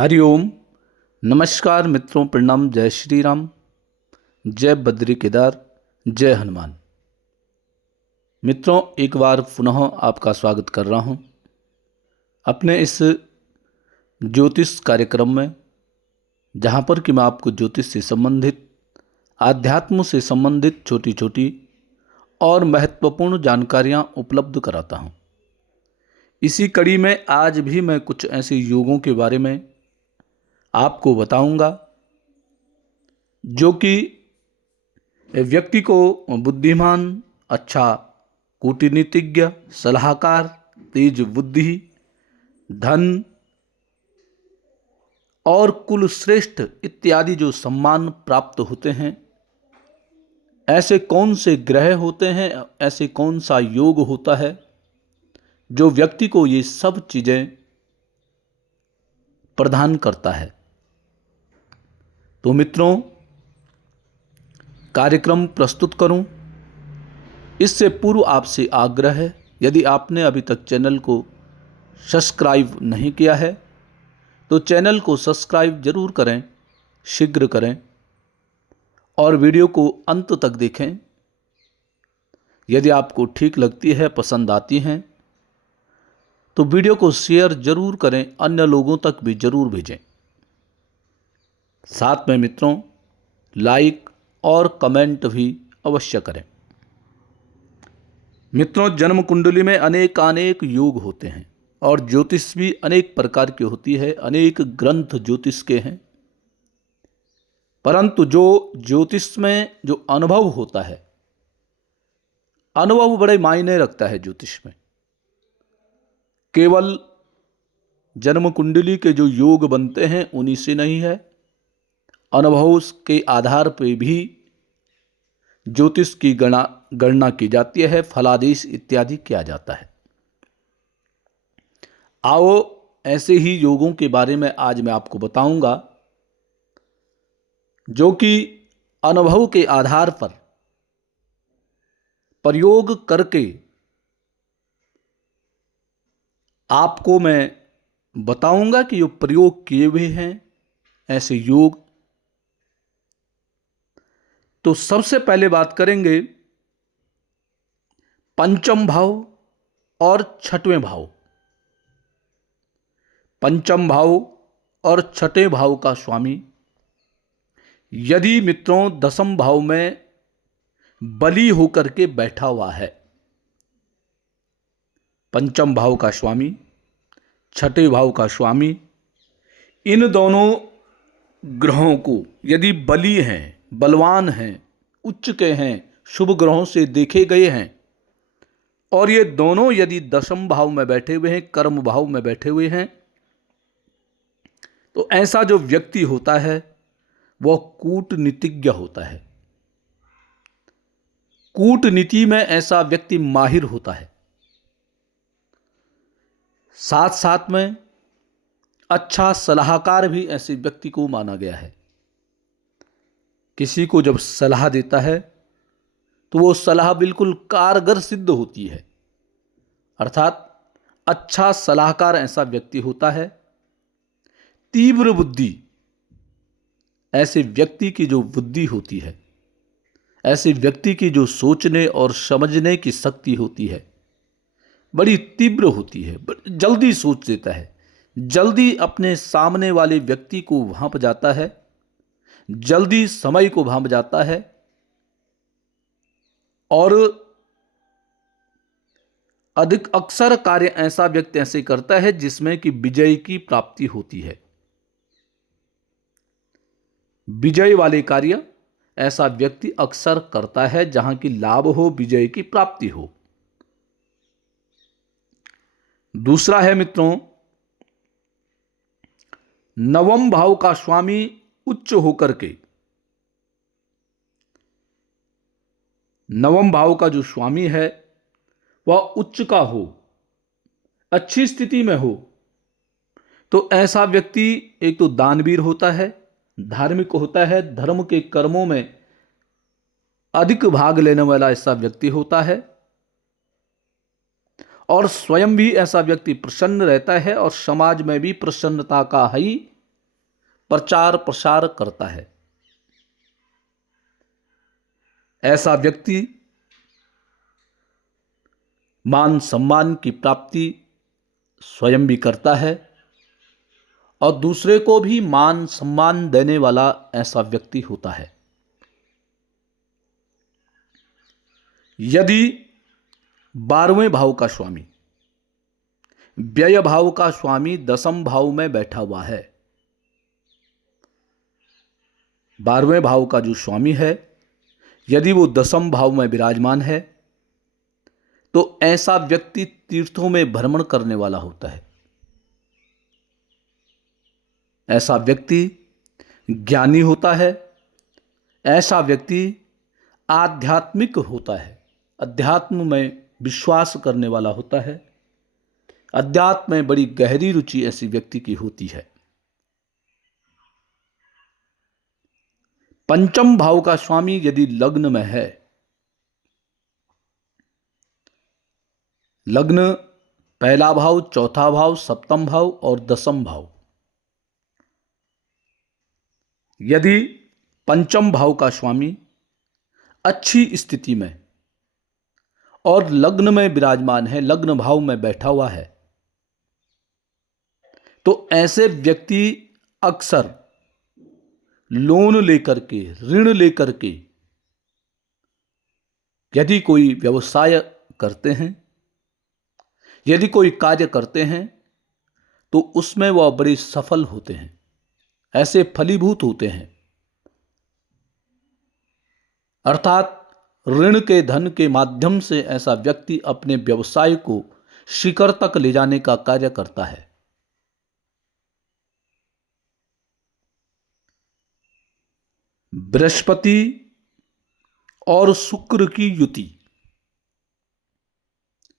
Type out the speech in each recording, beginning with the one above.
हरिओम। नमस्कार मित्रों, प्रणाम। जय श्री राम, जय बद्री केदार, जय हनुमान। मित्रों, एक बार पुनः आपका स्वागत कर रहा हूं अपने इस ज्योतिष कार्यक्रम में, जहां पर कि मैं आपको ज्योतिष से संबंधित, आध्यात्म से संबंधित छोटी छोटी और महत्वपूर्ण जानकारियां उपलब्ध कराता हूं। इसी कड़ी में आज भी मैं कुछ ऐसे योगों के बारे में आपको बताऊंगा जो कि व्यक्ति को बुद्धिमान, अच्छा कूटनीतिज्ञ, सलाहकार, तेज बुद्धि, धन और कुल श्रेष्ठ इत्यादि जो सम्मान प्राप्त होते हैं, ऐसे कौन से ग्रह होते हैं, ऐसे कौन सा योग होता है जो व्यक्ति को ये सब चीजें प्रदान करता है। तो मित्रों, कार्यक्रम प्रस्तुत करूं इससे पूर्व आपसे आग्रह है, यदि आपने अभी तक चैनल को सब्सक्राइब नहीं किया है तो चैनल को सब्सक्राइब जरूर करें, शीघ्र करें और वीडियो को अंत तक देखें। यदि आपको ठीक लगती है, पसंद आती हैं, तो वीडियो को शेयर जरूर करें, अन्य लोगों तक भी जरूर भेजें। साथ में मित्रों, लाइक और कमेंट भी अवश्य करें। मित्रों, जन्म कुंडली में अनेक योग होते हैं और ज्योतिष भी अनेक प्रकार की होती है, अनेक ग्रंथ ज्योतिष के हैं। परंतु जो ज्योतिष में जो अनुभव होता है, अनुभव बड़े मायने रखता है ज्योतिष में। केवल जन्म कुंडली के जो योग बनते हैं उन्हीं से नहीं है, अनुभव के आधार पर भी ज्योतिष की गणना की जाती है, फलादेश इत्यादि किया जाता है। आओ ऐसे ही योगों के बारे में आज मैं आपको बताऊंगा जो कि अनुभव के आधार पर प्रयोग करके आपको मैं बताऊंगा कि जो प्रयोग किए हुए हैं ऐसे योग। तो सबसे पहले बात करेंगे पंचम भाव और छठवें भाव। पंचम भाव और छठे भाव का स्वामी यदि मित्रों दसम भाव में बली होकर के बैठा हुआ है, पंचम भाव का स्वामी, छठे भाव का स्वामी, इन दोनों ग्रहों को यदि बली हैं, बलवान हैं, उच्च के हैं, शुभ ग्रहों से देखे गए हैं और ये दोनों यदि दशम भाव में बैठे हुए हैं, कर्म भाव में बैठे हुए हैं, तो ऐसा जो व्यक्ति होता है वह कूटनीतिज्ञ होता है। कूटनीति में ऐसा व्यक्ति माहिर होता है। साथ साथ में अच्छा सलाहकार भी ऐसे व्यक्ति को माना गया है। किसी को जब सलाह देता है तो वो सलाह बिल्कुल कारगर सिद्ध होती है, अर्थात अच्छा सलाहकार ऐसा व्यक्ति होता है। तीव्र बुद्धि, ऐसे व्यक्ति की जो बुद्धि होती है, ऐसे व्यक्ति की जो सोचने और समझने की शक्ति होती है, बड़ी तीव्र होती है, जल्दी सोच देता है, जल्दी अपने सामने वाले व्यक्ति को भांप जाता है, जल्दी समय को भांप जाता है और अधिक अक्सर कार्य ऐसा व्यक्ति ऐसे करता है जिसमें कि विजय की प्राप्ति होती है। विजय वाले कार्य ऐसा व्यक्ति अक्सर करता है जहां की लाभ हो, विजय की प्राप्ति हो। दूसरा है मित्रों, नवम भाव का स्वामी उच्च होकर के, नवम भाव का जो स्वामी है वह उच्च का हो, अच्छी स्थिति में हो, तो ऐसा व्यक्ति एक तो दानवीर होता है, धार्मिक होता है, धर्म के कर्मों में अधिक भाग लेने वाला ऐसा व्यक्ति होता है और स्वयं भी ऐसा व्यक्ति प्रसन्न रहता है और समाज में भी प्रसन्नता का ही प्रचार प्रसार करता है। ऐसा व्यक्ति मान सम्मान की प्राप्ति स्वयं भी करता है और दूसरे को भी मान सम्मान देने वाला ऐसा व्यक्ति होता है। यदि 12वें भाव का स्वामी, व्यय भाव का स्वामी 10वें भाव में बैठा हुआ है, 12वें भाव का जो स्वामी है यदि वो 10वें भाव में विराजमान है तो ऐसा व्यक्ति तीर्थों में भ्रमण करने वाला होता है। ऐसा व्यक्ति ज्ञानी होता है। ऐसा व्यक्ति आध्यात्मिक होता है, अध्यात्म में विश्वास करने वाला होता है। अध्यात्म में बड़ी गहरी रुचि ऐसी व्यक्ति की होती है। 5वें भाव का स्वामी यदि लग्न में है, लग्न पहला भाव, चौथा भाव, सप्तम भाव और 10वां भाव, यदि 5वें भाव का स्वामी अच्छी स्थिति में और लग्न में विराजमान है, लग्न भाव में बैठा हुआ है, तो ऐसे व्यक्ति अक्सर लोन लेकर के, ऋण लेकर के यदि कोई व्यवसाय करते हैं, यदि कोई कार्य करते हैं तो उसमें वह बड़े सफल होते हैं, ऐसे फलीभूत होते हैं। अर्थात ऋण के धन के माध्यम से ऐसा व्यक्ति अपने व्यवसाय को शिखर तक ले जाने का कार्य करता है। बृहस्पति और शुक्र की युति,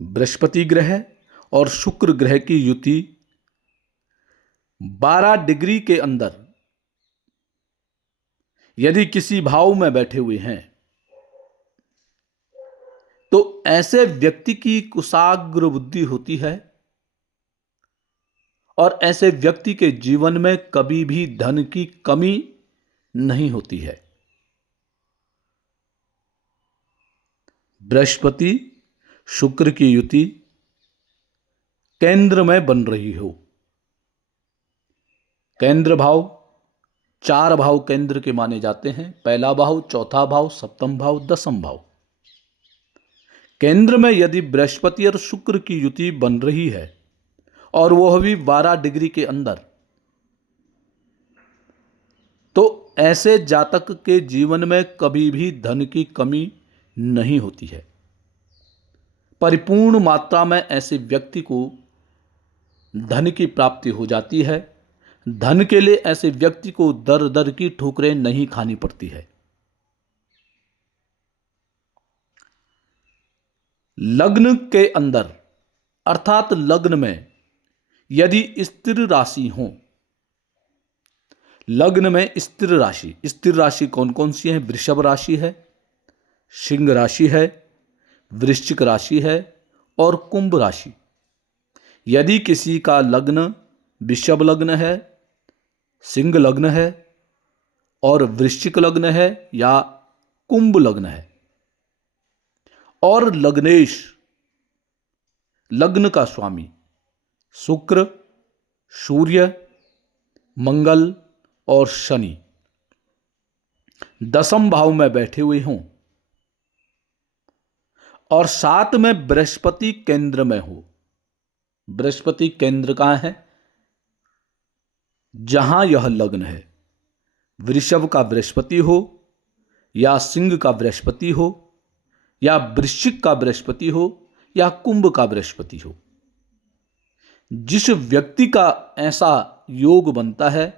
बृहस्पति ग्रह और शुक्र ग्रह की युति 12 डिग्री के अंदर यदि किसी भाव में बैठे हुए हैं तो ऐसे व्यक्ति की कुशाग्र बुद्धि होती है और ऐसे व्यक्ति के जीवन में कभी भी धन की कमी नहीं होती है। बृहस्पति शुक्र की युति केंद्र में बन रही हो। केंद्र भाव 4 भाव केंद्र के माने जाते हैं, पहला भाव, चौथा भाव, सप्तम भाव, 10वां भाव। केंद्र में यदि बृहस्पति और शुक्र की युति बन रही है और वह भी 12 डिग्री के अंदर, तो ऐसे जातक के जीवन में कभी भी धन की कमी नहीं होती है। परिपूर्ण मात्रा में ऐसे व्यक्ति को धन की प्राप्ति हो जाती है। धन के लिए ऐसे व्यक्ति को दर दर की ठोकरें नहीं खानी पड़ती है। लग्न के अंदर अर्थात लग्न में यदि स्थिर राशि हो, लग्न में स्थिर राशि कौन कौन सी है? वृषभ राशि है, सिंह राशि है, वृश्चिक राशि है और कुंभ राशि। यदि किसी का लग्न वृषभ लग्न है, सिंह लग्न है और वृश्चिक लग्न है या कुंभ लग्न है और लग्नेश, लग्न का स्वामी शुक्र, सूर्य, मंगल और शनि 10वें भाव में बैठे हुए हों और साथ में बृहस्पति केंद्र में हो। बृहस्पति केंद्र कहां है? जहां यह लग्न है, वृषभ का बृहस्पति हो या सिंह का बृहस्पति हो या वृश्चिक का बृहस्पति हो या कुंभ का बृहस्पति हो, जिस व्यक्ति का ऐसा योग बनता है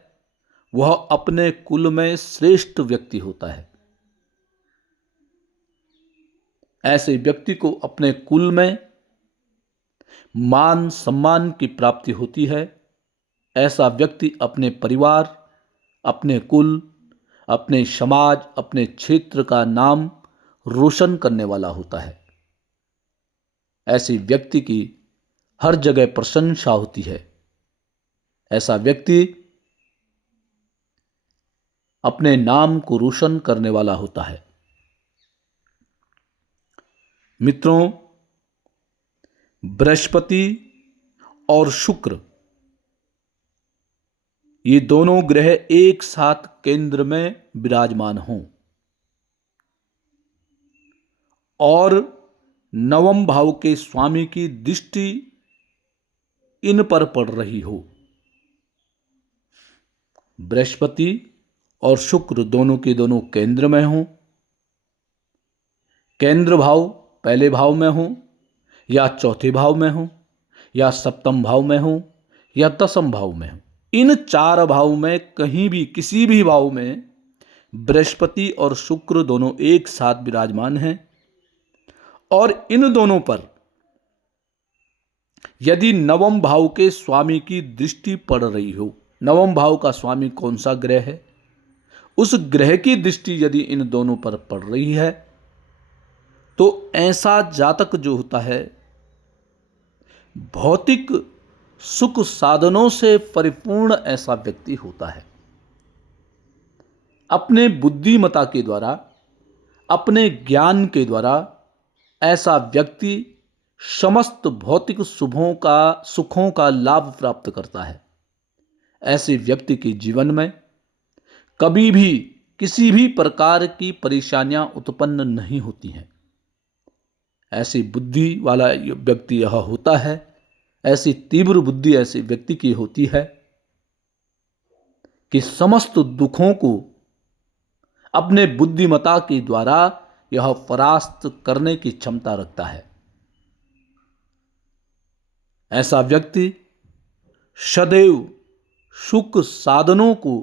वह अपने कुल में श्रेष्ठ व्यक्ति होता है। ऐसे व्यक्ति को अपने कुल में मान सम्मान की प्राप्ति होती है। ऐसा व्यक्ति अपने परिवार, अपने कुल, अपने समाज, अपने क्षेत्र का नाम रोशन करने वाला होता है। ऐसे व्यक्ति की हर जगह प्रशंसा होती है। ऐसा व्यक्ति अपने नाम को रोशन करने वाला होता है। मित्रों, बृहस्पति और शुक्र ये दोनों ग्रह एक साथ केंद्र में विराजमान हों और नवम भाव के स्वामी की दृष्टि इन पर पड़ रही हो। बृहस्पति और शुक्र दोनों के दोनों केंद्र में हों, केंद्र भाव पहले भाव में हो या चौथे भाव में हो या सप्तम भाव में हो या दसम भाव में हो, इन चार भाव में कहीं भी किसी भी भाव में बृहस्पति और शुक्र दोनों एक साथ विराजमान हैं और इन दोनों पर यदि नवम भाव के स्वामी की दृष्टि पड़ रही हो, नवम भाव का स्वामी कौन सा ग्रह है, उस ग्रह की दृष्टि यदि इन दोनों पर पड़ रही है तो ऐसा जातक जो होता है भौतिक सुख साधनों से परिपूर्ण ऐसा व्यक्ति होता है। अपने बुद्धिमता के द्वारा, अपने ज्ञान के द्वारा ऐसा व्यक्ति समस्त भौतिक सुखों का लाभ प्राप्त करता है। ऐसे व्यक्ति के जीवन में कभी भी किसी भी प्रकार की परेशानियां उत्पन्न नहीं होती हैं। ऐसी बुद्धि वाला व्यक्ति यह होता है, ऐसी तीव्र बुद्धि ऐसे व्यक्ति की होती है कि समस्त दुखों को अपने बुद्धिमता के द्वारा यह परास्त करने की क्षमता रखता है। ऐसा व्यक्ति सदैव सुख साधनों को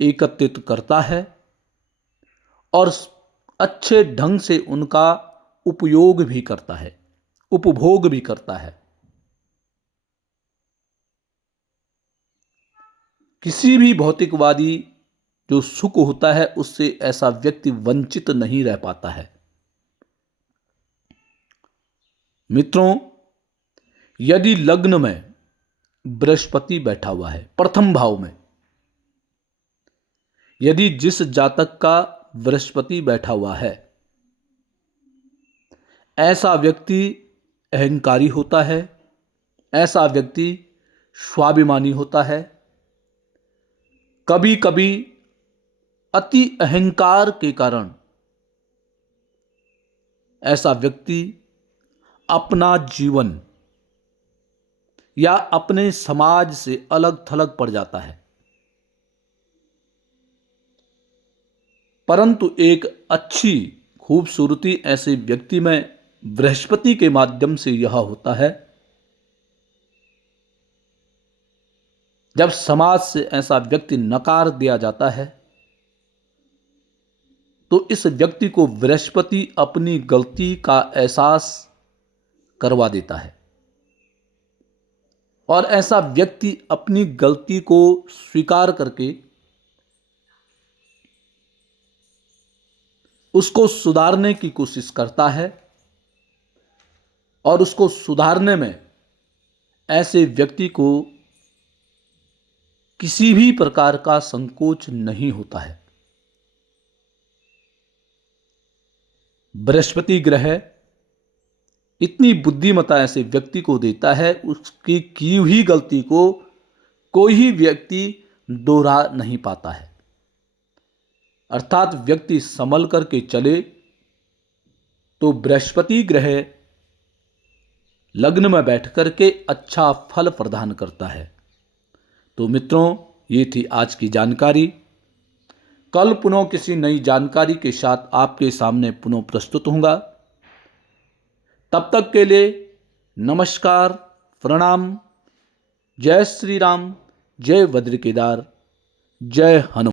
एकत्रित करता है और अच्छे ढंग से उनका उपयोग भी करता है, उपभोग भी करता है। किसी भी भौतिकवादी जो सुख होता है उससे ऐसा व्यक्ति वंचित नहीं रह पाता है। मित्रों, यदि लग्न में बृहस्पति बैठा हुआ है प्रथम भाव में, यदि जिस जातक का बृहस्पति बैठा हुआ है ऐसा व्यक्ति अहंकारी होता है, ऐसा व्यक्ति स्वाभिमानी होता है। कभी कभी अति अहंकार के कारण ऐसा व्यक्ति अपना जीवन या अपने समाज से अलग थलग पड़ जाता है। परंतु एक अच्छी खूबसूरती ऐसे व्यक्ति में बृहस्पति के माध्यम से यह होता है, जब समाज से ऐसा व्यक्ति नकार दिया जाता है तो इस व्यक्ति को बृहस्पति अपनी गलती का एहसास करवा देता है और ऐसा व्यक्ति अपनी गलती को स्वीकार करके उसको सुधारने की कोशिश करता है और उसको सुधारने में ऐसे व्यक्ति को किसी भी प्रकार का संकोच नहीं होता है। बृहस्पति ग्रह इतनी बुद्धिमता ऐसे व्यक्ति को देता है, उसकी की हुई गलती को कोई ही व्यक्ति दोहरा नहीं पाता है। अर्थात व्यक्ति संभल करके चले तो बृहस्पति ग्रह लग्न में बैठ करके अच्छा फल प्रदान करता है। तो मित्रों, ये थी आज की जानकारी। कल पुनः किसी नई जानकारी के साथ आपके सामने पुनः प्रस्तुत होऊंगा। तब तक के लिए नमस्कार, प्रणाम, जय श्री राम, जय बद्र केदार, जय हनुमान।